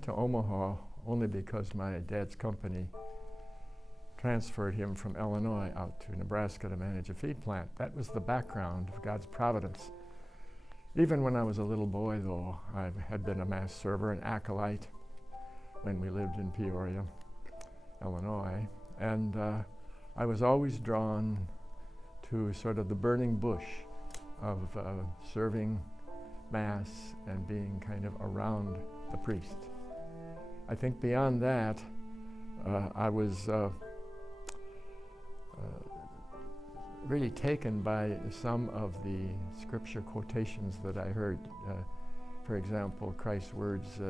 went to Omaha only because my dad's company transferred him from Illinois out to Nebraska to manage a feed plant. That was the background of God's providence. Even when I was a little boy, though, I had been a mass server, an acolyte, when we lived in Peoria, Illinois. And I was always drawn to sort of the burning bush of serving Mass and being kind of around the priest. I think beyond that, I was really taken by some of the scripture quotations that I heard. For example, Christ's words,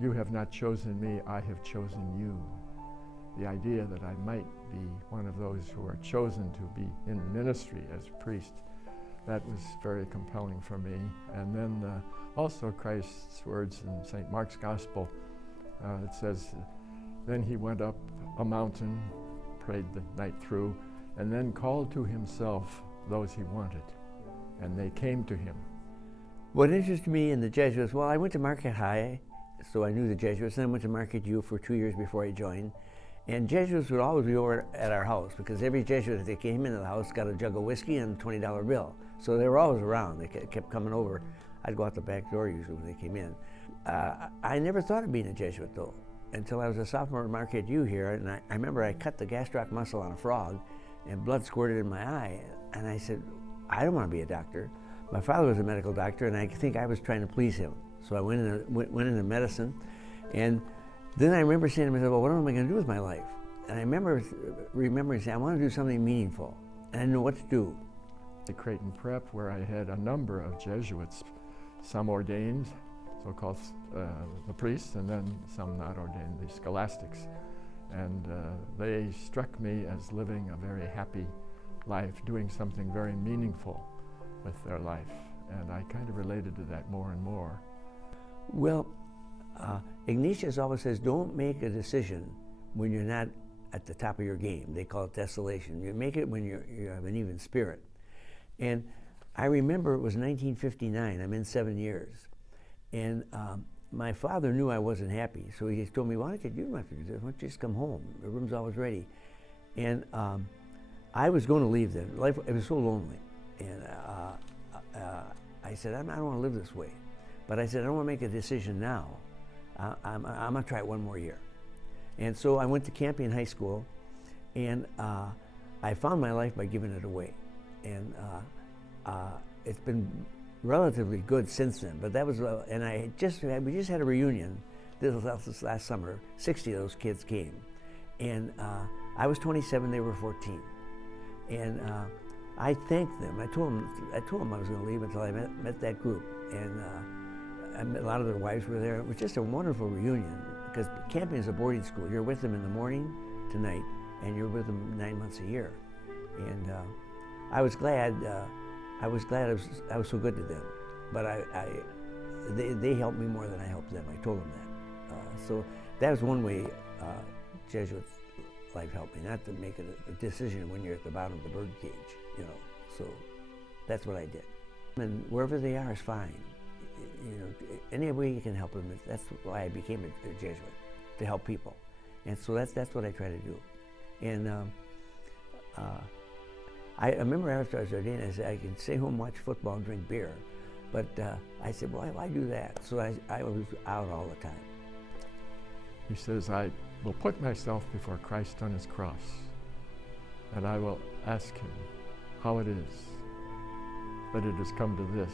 "You have not chosen me, I have chosen you." The idea that I might be one of those who are chosen to be in ministry as a priest, that was very compelling for me. And then also Christ's words in St. Mark's Gospel, it says, "Then he went up a mountain, prayed the night through, and then called to himself those he wanted, and they came to him." What interested me in the Jesuits, well, I went to Marquette High, so I knew the Jesuits, then I went to Marquette U for 2 years before I joined. And Jesuits would always be over at our house, because every Jesuit that came into the house got a jug of whiskey and a $20 bill. So they were always around. They kept coming over. I'd go out the back door usually when they came in. I never thought of being a Jesuit, though, until I was a sophomore at Marquette U here. And I remember I cut the gastroc muscle on a frog, and blood squirted in my eye. And I said, I don't want to be a doctor. My father was a medical doctor, and I think I was trying to please him. So I went into medicine. And then I remember saying to myself, well, what am I going to do with my life? And I remember remembering saying, I want to do something meaningful. And I didn't know what to do. At Creighton Prep, where I had a number of Jesuits, some ordained, so-called the priests, and then some not ordained, the scholastics. And they struck me as living a very happy life, doing something very meaningful with their life. And I kind of related to that more and more. Well, Ignatius always says, don't make a decision when you're not at the top of your game. They call it desolation. You make it when you have an even spirit. And I remember it was 1959. I'm in 7 years. And my father knew I wasn't happy, so he told me, why don't you have to do this? Why don't you just come home? The room's always ready. And I was going to leave then. Life, it was so lonely. And I said, I don't want to live this way. But I said, I don't want to make a decision now. I'm going to try it one more year. And so I went to Campion High School, and I found my life by giving it away. And it's been relatively good since then. But that was, and we just had a reunion this last summer. 60 of those kids came. And I was 27, they were 14. And I thanked them. I told them I was going to leave until I met that group. And a lot of their wives were there. It was just a wonderful reunion, because Campion is a boarding school. You're with them in the morning to night, and you're with them 9 months a year. And I was glad. I was so good to them. But they helped me more than I helped them. I told them that. So that was one way Jesuit life helped me, not to make a decision when you're at the bottom of the bird cage, you know. So that's what I did. And wherever they are is fine. You know, any way you can help them. That's why I became a Jesuit, to help people. And so that's what I try to do. And I remember after I was ordained, I said, I can stay home, watch football, and drink beer. But I said, well, why do that? So I was out all the time. He says, I will put myself before Christ on his cross, and I will ask him how it is that it has come to this,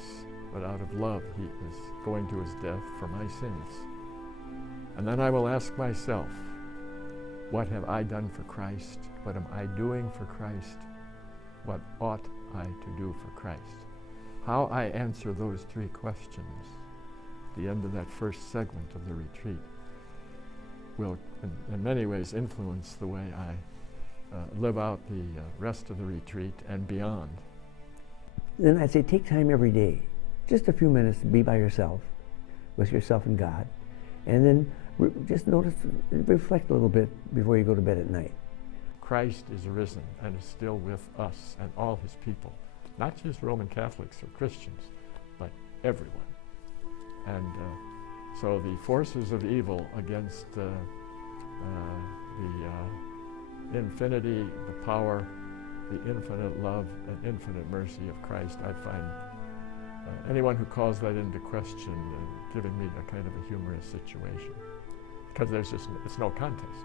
but out of love he is going to his death for my sins. And then I will ask myself, what have I done for Christ? What am I doing for Christ? What ought I to do for Christ? How I answer those three questions at the end of that first segment of the retreat will in many ways influence the way I live out the rest of the retreat and beyond. Then I'd say take time every day, just a few minutes to be by yourself, with yourself and God, and then just notice, reflect a little bit before you go to bed at night. Christ is risen and is still with us and all his people, not just Roman Catholics or Christians, but everyone. And So the forces of evil against the infinity, the power, the infinite love and infinite mercy of Christ, I find anyone who calls that into question giving me a kind of a humorous situation, because it's no contest.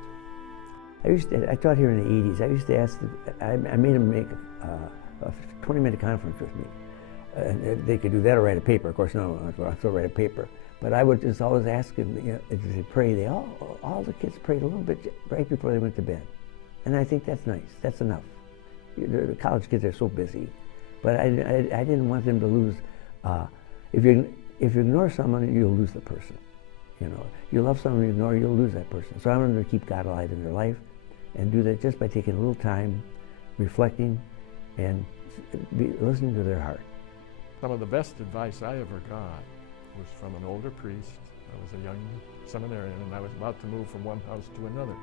I taught here in the 80s. I used to ask, I made them make a 20-minute conference with me. They could do that or write a paper. Of course, no, I still write a paper. But I would just always ask them, as they pray, all the kids prayed a little bit right before they went to bed. And I think that's nice. That's enough. The college kids are so busy. But I didn't want them to lose. If you ignore someone, you'll lose the person. You love someone, you ignore, you'll lose that person. So I wanted them to keep God alive in their life and do that just by taking a little time, reflecting, and listening to their heart. Some of the best advice I ever got was from an older priest. I was a young seminarian, and I was about to move from one house to another.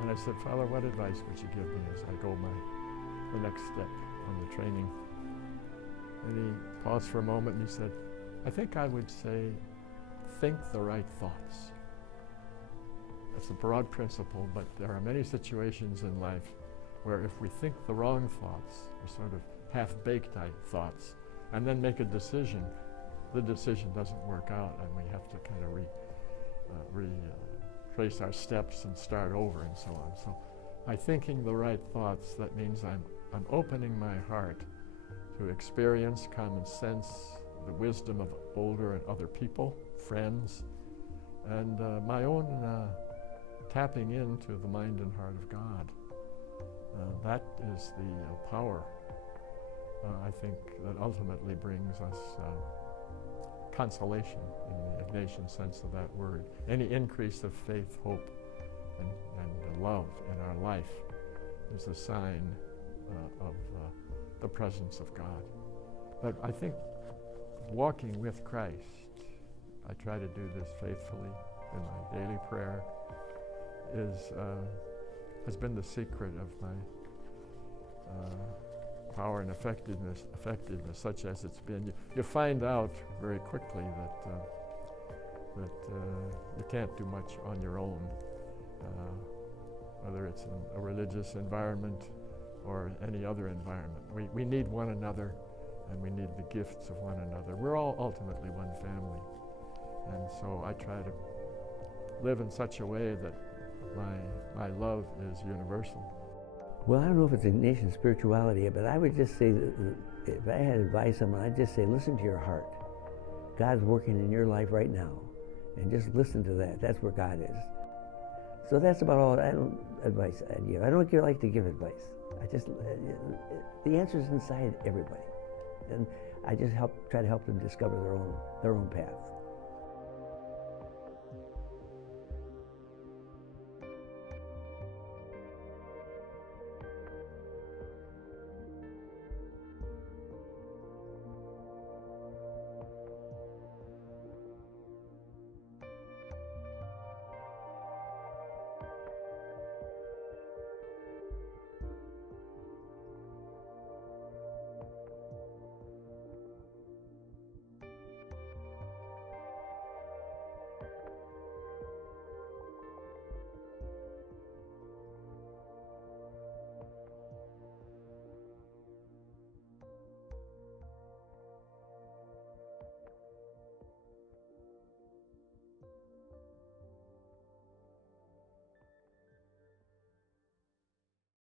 And I said, Father, what advice would you give me as I go the next step on the training? And he paused for a moment and he said, I think I would say, think the right thoughts. That's a broad principle, but there are many situations in life where if we think the wrong thoughts, or sort of half-baked thoughts, and then make a decision, the decision doesn't work out, and we have to kind of retrace our steps and start over and so on. So by thinking the right thoughts, that means I'm opening my heart to experience common sense, the wisdom of older and other people, friends, and my own tapping into the mind and heart of God. That is the power, I think, that ultimately brings us consolation in the Ignatian sense of that word. Any increase of faith, hope, and love in our life is a sign of the presence of God. But I think walking with Christ, I try to do this faithfully in my daily prayer, has been the secret of my power and effectiveness, such as it's been. You find out very quickly that you can't do much on your own, whether it's in a religious environment or any other environment. We need one another, and we need the gifts of one another. We're all ultimately one family. And so I try to live in such a way that my love is universal. Well, I don't know if it's Ignatian spirituality, but I would just say that if I had to advise someone, I'd just say, listen to your heart. God's working in your life right now, and just listen to that. That's where God is. So that's about all. I don't advice I give. I don't like to give advice. The answer is inside everybody, and I just try to help them discover their own path.